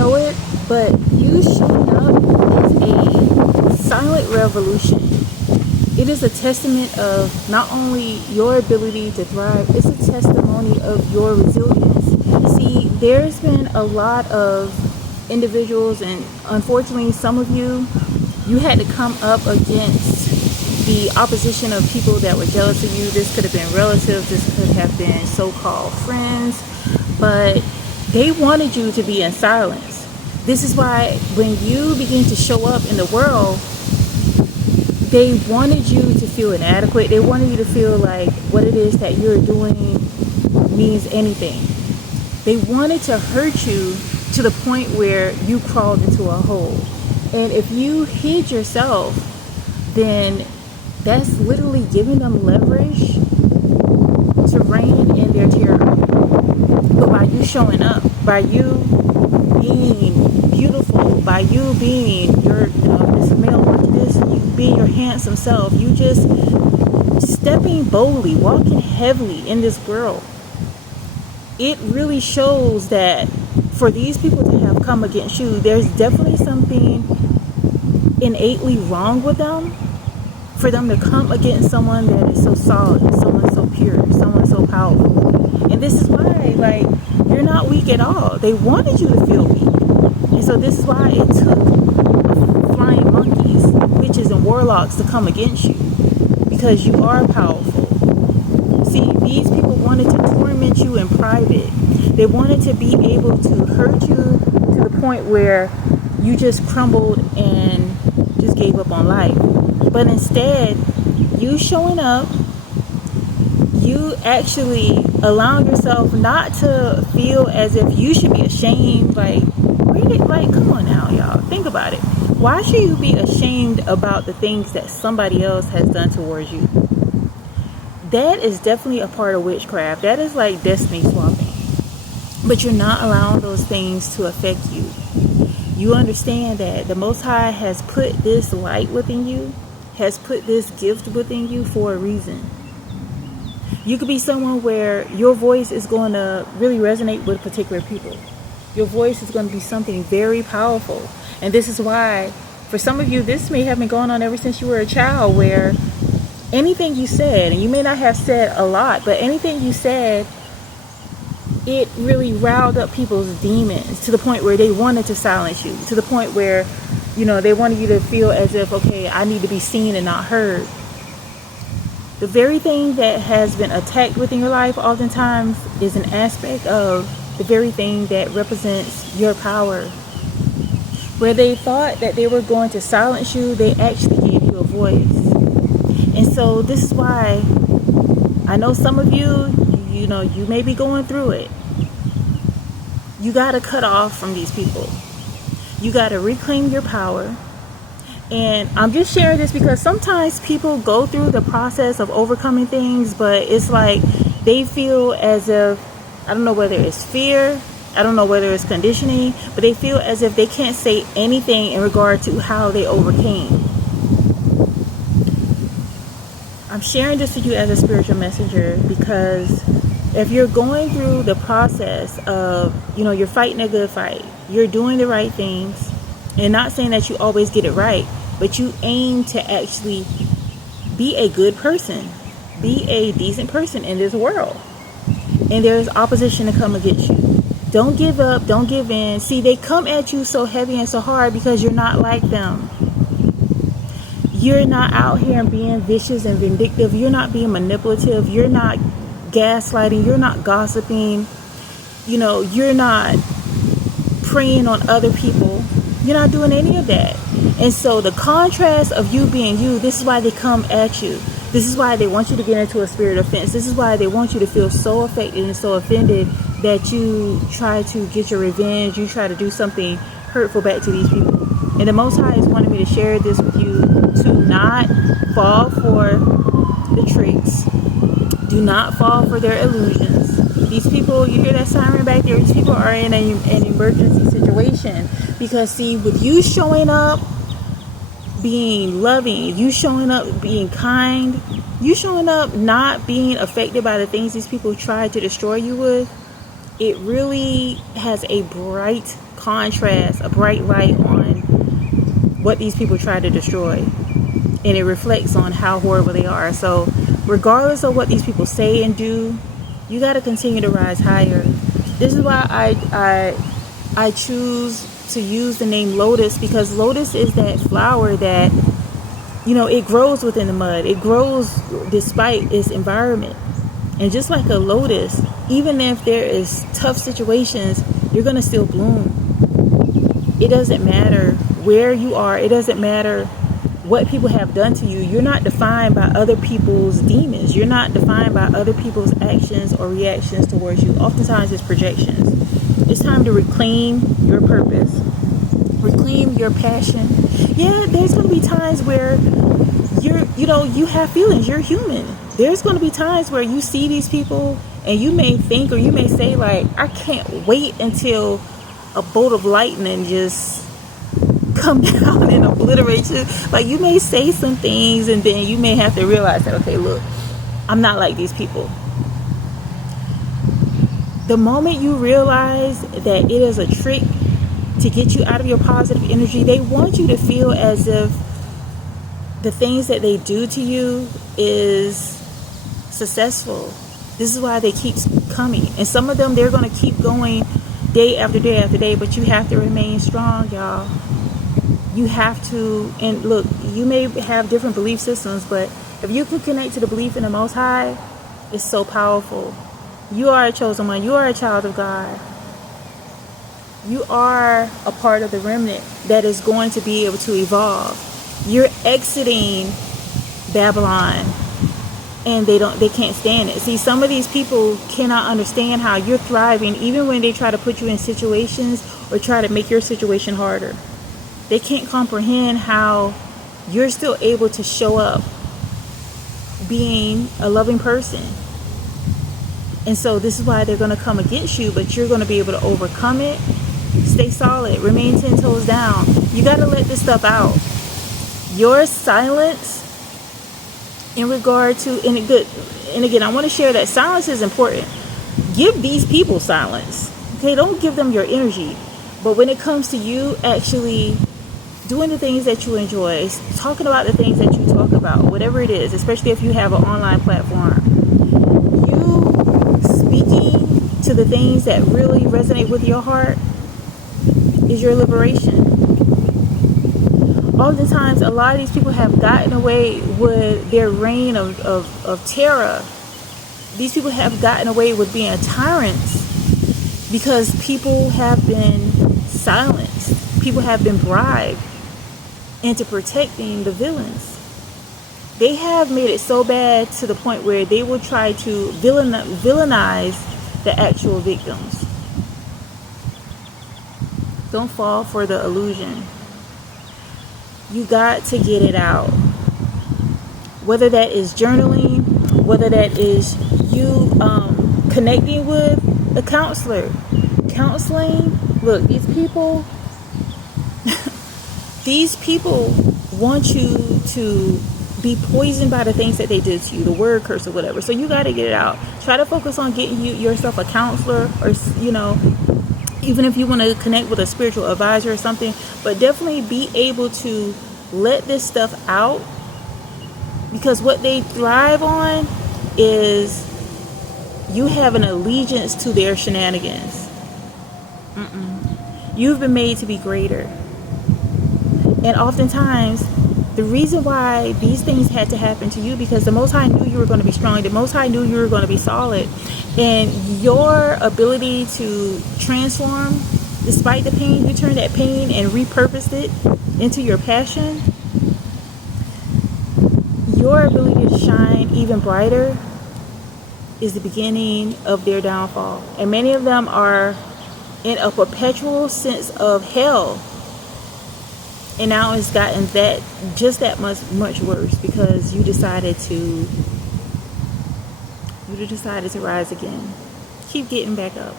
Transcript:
know it, but you showing up is a silent revolution. It is a testament of not only your ability to thrive, it's a testimony of your resilience. See, there's been a lot of individuals, and unfortunately some of you had to come up against the opposition of people that were jealous of you. This could have been relatives, this could have been so-called friends, but they wanted you to be in silence. This is why when you begin to show up in the world, they wanted you to feel inadequate. They wanted you to feel like what it is that you're doing means anything. They wanted to hurt you to the point where you crawled into a hole. And if you hid yourself, then that's literally giving them leverage to reign in their terror. But by you showing up, by you being beautiful, by you being your, this male watching this, you being your handsome self, you just stepping boldly, walking heavily in this world, it really shows that for these people to have come against you, there's definitely something innately wrong with them. For them to come against someone that is so solid, someone so pure, someone so powerful. And this is why, like, you're not weak at all. They wanted you to feel weak. And so this is why it took flying monkeys, witches, and warlocks to come against you. Because you are powerful. See, these people wanted to torment you in private. They wanted to be able to hurt you to the point where you just crumbled and just gave up on life. But instead, you showing up, you actually allowing yourself not to feel as if you should be ashamed. Like, come on now, y'all. Think about it. Why should you be ashamed about the things that somebody else has done towards you? That is definitely a part of witchcraft. That is like destiny swapping. But you're not allowing those things to affect you. You understand that the Most High has put this light within you, has put this gift within you for a reason. You could be someone where your voice is going to really resonate with particular people. Your voice is going to be something very powerful. And this is why, for some of you, this may have been going on ever since you were a child, where anything you said, and you may not have said a lot, but anything you said, it really riled up people's demons to the point where they wanted to silence you, to the point where, they wanted you to feel as if, okay, I need to be seen and not heard. The very thing that has been attacked within your life oftentimes is an aspect of the very thing that represents your power. Where they thought that they were going to silence you, they actually gave you a voice. And so this is why I know some of you, you may be going through it. You got to cut off from these people. You got to reclaim your power. And I'm just sharing this because sometimes people go through the process of overcoming things, but it's like they feel as if, I don't know whether it's fear, I don't know whether it's conditioning, but they feel as if they can't say anything in regard to how they overcame. I'm sharing this to you as a spiritual messenger because if you're going through the process of, you're fighting a good fight, you're doing the right things, and not saying that you always get it right, but you aim to actually be a good person, be a decent person in this world. And there's opposition to come against you. Don't give up, don't give in. See, they come at you so heavy and so hard because you're not like them. You're not out here and being vicious and vindictive. You're not being manipulative. You're not gaslighting. You're not gossiping. You're not preying on other people. You're not doing any of that. And so the contrast of you being you, this is why they come at you. This is why they want you to get into a spirit of offense. This is why they want you to feel so affected and so offended that you try to get your revenge. You try to do something hurtful back to these people. And the Most High has wanted me to share this with you, to not fall for the tricks. Do not fall for their illusions. These people, you hear that siren back there, these people are in an emergency situation. Because see, with you showing up, being loving, you showing up being kind, you showing up not being affected by the things these people try to destroy you with, it really has a bright contrast, a bright light on what these people try to destroy. And it reflects on how horrible they are. So regardless of what these people say and do, you got to continue to rise higher. This is why I choose to use the name Lotus, because Lotus is that flower that, you know, it grows within the mud. It grows despite its environment. And just like a lotus, even if there is tough situations, you're going to still bloom. It doesn't matter where you are. It doesn't matter what people have done to you. You're not defined by other people's demons. You're not defined by other people's actions or reactions towards you. Oftentimes it's projections. It's time to reclaim your purpose. Reclaim your passion. Yeah, there's going to be times where you have feelings. You're human. There's going to be times where you see these people and you may think, or you may say, like, I can't wait until a bolt of lightning just come down and obliterate you. Like, you may say some things and then you may have to realize that, okay, look, I'm not like these people. The moment you realize that it is a trick to get you out of your positive energy, they want you to feel as if the things that they do to you is successful. This is why they keep coming. And some of them, they're going to keep going day after day after day, but you have to remain strong, y'all. You have to. And look, you may have different belief systems, but if you can connect to the belief in the Most High, it's so powerful. You are a chosen one. You are a child of God. You are a part of the remnant that is going to be able to evolve. You're exiting Babylon, and they can't stand it. See, some of these people cannot understand how you're thriving, even when they try to put you in situations or try to make your situation harder. They can't comprehend how you're still able to show up being a loving person. And so this is why they're going to come against you, but you're going to be able to overcome it. Stay solid. Remain 10 toes down. You got to let this stuff out. Your silence in regard to, and again, I want to share that silence is important. Give these people silence. Okay, don't give them your energy. But when it comes to you actually doing the things that you enjoy, talking about the things that you talk about, whatever it is, especially if you have an online platform, you speaking to the things that really resonate with your heart is your liberation. Oftentimes, a lot of these people have gotten away with their reign of terror. These people have gotten away with being tyrants because people have been silenced. People have been bribed into protecting the villains. They have made it so bad to the point where they will try to villainize the actual victims. Don't fall for the illusion. You got to get it out. Whether that is journaling, whether that is you connecting with a counselor. Counseling, look, these people want you to be poisoned by the things that they did to you, the word curse or whatever. So you got to get it out. Try to focus on getting yourself a counselor, or, even if you want to connect with a spiritual advisor or something, but definitely be able to let this stuff out, because what they thrive on is you have an allegiance to their shenanigans. You've been made to be greater. And oftentimes, the reason why these things had to happen to you, because the Most High knew you were going to be strong. The Most High knew you were going to be solid. And your ability to transform, despite the pain, you turned that pain and repurposed it into your passion. Your ability to shine even brighter is the beginning of their downfall. And many of them are in a perpetual sense of hell. And now it's gotten that much worse because you decided to rise again. Keep getting back up.